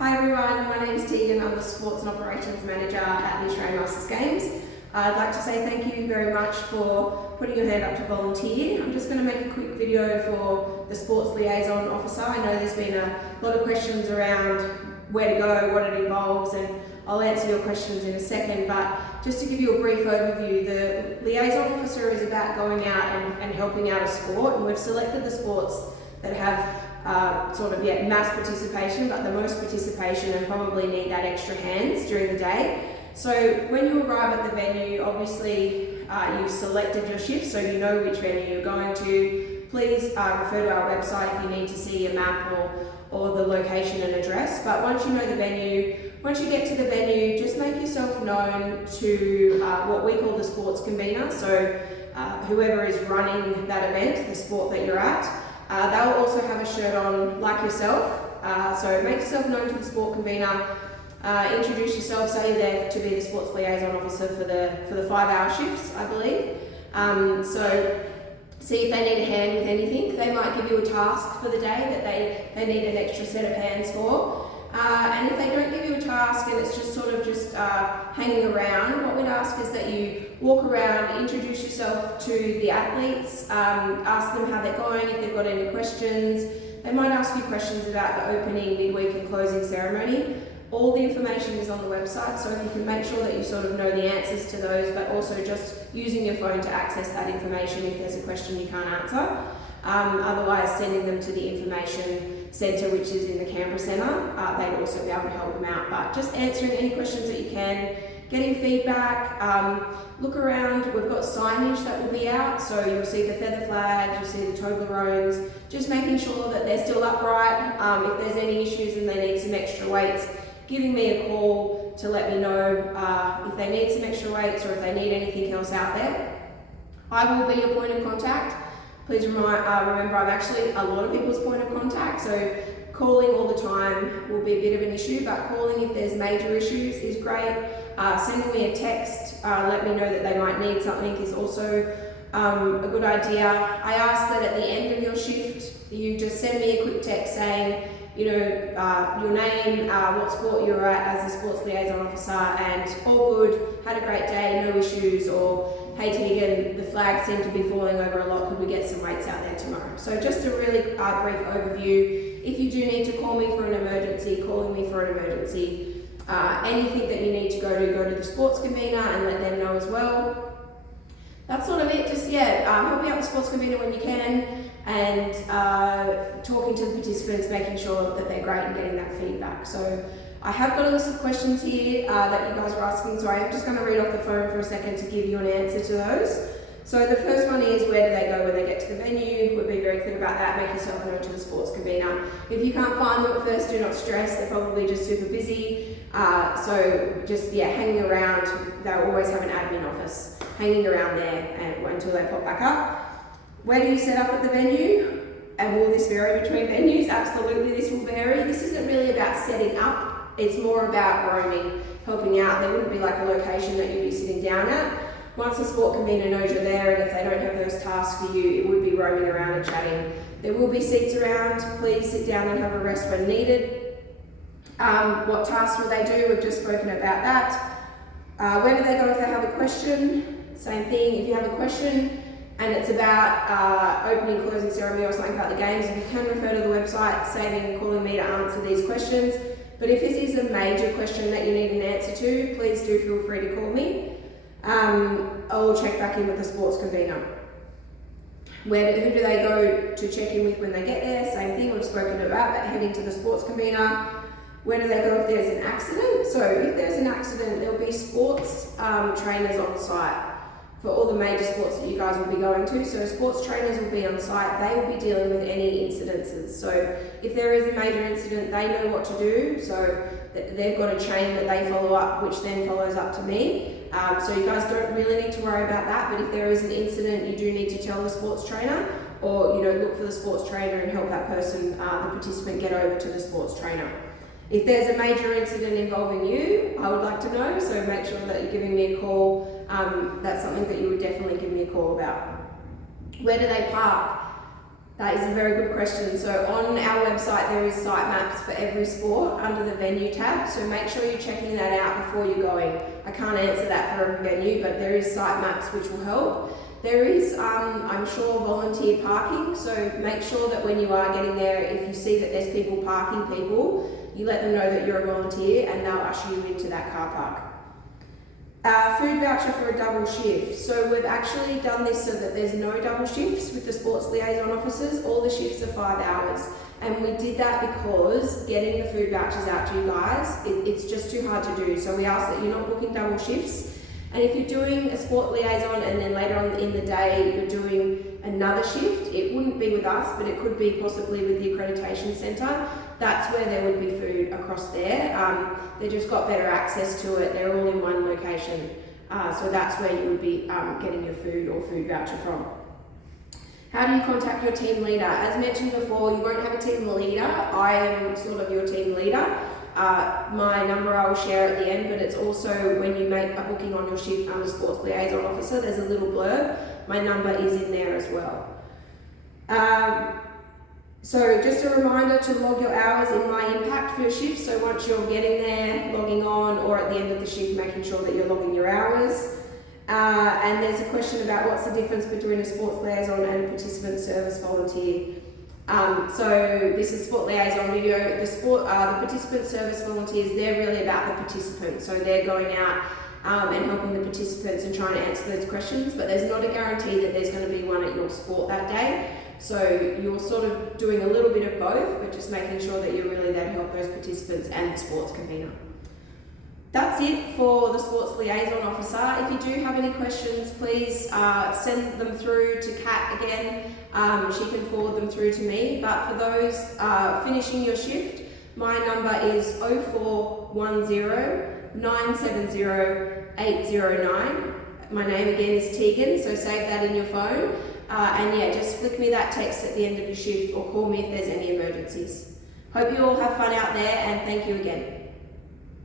Hi everyone, my name is Tegan. I'm the Sports and Operations Manager at the Australian Masters Games. I'd like to say thank you very much for putting your hand up to volunteer. I'm just going to make a quick video for the Sports Liaison Officer. I know there's been a lot of questions around where to go, what it involves, and I'll answer your questions in a second, but just to give you a brief overview, the Liaison Officer is about going out and helping out a sport, and we've selected the sports that have mass participation, but the most participation and probably need that extra hands during the day. So when you arrive at the venue, obviously you've selected your shift, so you know which venue you're going to. Please refer to our website if you need to see a map or the location and address. But once you know the venue, once you get to the venue, just make yourself known to what we call the sports convener. So whoever is running that event, the sport that you're at, they'll also have a shirt on like yourself. So make yourself known to the sport convener, introduce yourself, say you're there to be the Sports Liaison Officer for the 5-hour shifts, I believe. So see if they need a hand with anything. They might give you a task for the day that they need an extra set of hands for. And if they don't give you a task and it's just hanging around, what we'd ask is that you walk around, introduce yourself to the athletes, ask them how they're going, if they've got any questions. They might ask you questions about the opening, midweek and closing ceremony. All the information is on the website, so if you can make sure that you sort of know the answers to those, but also just using your phone to access that information if there's a question you can't answer. Otherwise, sending them to the information centre, which is in the Canberra Centre, they'd also be able to help them out. But just answering any questions that you can, getting feedback, look around. We've got signage that will be out, so you'll see the feather flags, you'll see the Toblerones, just making sure that they're still upright. If there's any issues and they need some extra weights, giving me a call to let me know if they need some extra weights or if they need anything else out there. I will be your point of contact. Please remember I'm actually a lot of people's point of contact, so calling all the time will be a bit of an issue, but calling if there's major issues is great. Sending me a text, let me know that they might need something is also a good idea. I ask that at the end of your shift, you just send me a quick text saying, your name, what sport you're at as a Sports Liaison Officer, and all good, had a great day, no issues, or hey Tegan, the flags seem to be falling over a lot, could we get some weights out there tomorrow? So just a really brief overview. If you do need to call me for an emergency, calling me for an emergency, anything that you need to go to the sports convener and let them know as well. That's sort of it, just helping out the sports convener when you can, and talking to the participants, making sure that they're great and getting that feedback. So I have got a list of questions here that you guys were asking, so I am just going to read off the phone for a second to give you an answer to those. So the first one is, where do they go when they get to the venue? We'll be very clear about that. Make yourself known to the sports convener. If you can't find them at first, do not stress. They're probably just super busy. So just hanging around. They'll always have an admin office hanging around there until they pop back up. Where do you set up at the venue? And will this vary between venues? Absolutely, this will vary. This isn't really about setting up. It's more about roaming, helping out. There wouldn't be like a location that you'd be sitting down at. Once the sport convener knows you're there, and if they don't have those tasks for you, it would be roaming around and chatting. There will be seats around. Please sit down and have a rest when needed. What tasks will they do? We've just spoken about that. Where do they go if they have a question? Same thing. If you have a question and it's about opening, closing ceremony or something about the games, if you can refer to the website, saving and calling me to answer these questions. But if this is a major question that you need an answer to, please do feel free to call me. I'll check back in with the sports convener. Who do they go to check in with when they get there? Same thing, we've spoken about that, heading to the sports convener. Where do they go if there's an accident? So if there's an accident, there'll be sports trainers on site for all the major sports that you guys will be going to. So sports trainers will be on site. They will be dealing with any incidences. So if there is a major incident, they know what to do. So they've got a chain that they follow up, which then follows up to me. So you guys don't really need to worry about that. But if there is an incident, you do need to tell the sports trainer, or look for the sports trainer and help that person, the participant, get over to the sports trainer. If there's a major incident involving you, I would like to know, so make sure that you're giving me a call. That's something that you would definitely give me a call about. Where do they park? That is a very good question. So on our website there is site maps for every sport under the venue tab, so make sure you're checking that out before you're going. I can't answer that for every venue, but there is site maps which will help. There is, I'm sure, volunteer parking, so make sure that when you are getting there, if you see that there's people parking people, you let them know that you're a volunteer and they'll usher you into that car park. Food voucher for a double shift. So we've actually done this so that there's no double shifts with the sports liaison officers. All the shifts are 5 hours. And we did that because getting the food vouchers out to you guys, it's just too hard to do. So we ask that you're not booking double shifts. And if you're doing a sport liaison and then later on in the day you're doing another shift, it wouldn't be with us, but it could be possibly with the accreditation centre. That's where there would be food across there. They've just got better access to it. They're all in one location. So that's where you would be getting your food or food voucher from. How do you contact your team leader? As mentioned before, you won't have a team leader. I am sort of your team leader. My number I will share at the end, but it's also when you make a booking on your shift under Sports Liaison Officer, there's a little blurb. My number is in there as well. So just a reminder to log your hours in My Impact for your shift. So once you're getting there, logging on, or at the end of the shift, making sure that you're logging your hours. And there's a question about what's the difference between a sports liaison and a participant service volunteer. So this is sport liaison video. The participant service volunteers, they're really about the participants. So they're going out and helping the participants and trying to answer those questions, but there's not a guarantee that there's going to be one at your sport that day. So you're sort of doing a little bit of both, but just making sure that you're really there to help those participants and the sports convener. That's it for the Sports Liaison Officer. If you do have any questions, please send them through to Kat again. She can forward them through to me. But for those finishing your shift, my number is 0410 970 809. My name again is Tegan, so save that in your phone. And yeah, just flick me that text at the end of your shift or call me if there's any emergencies. Hope you all have fun out there, and thank you again.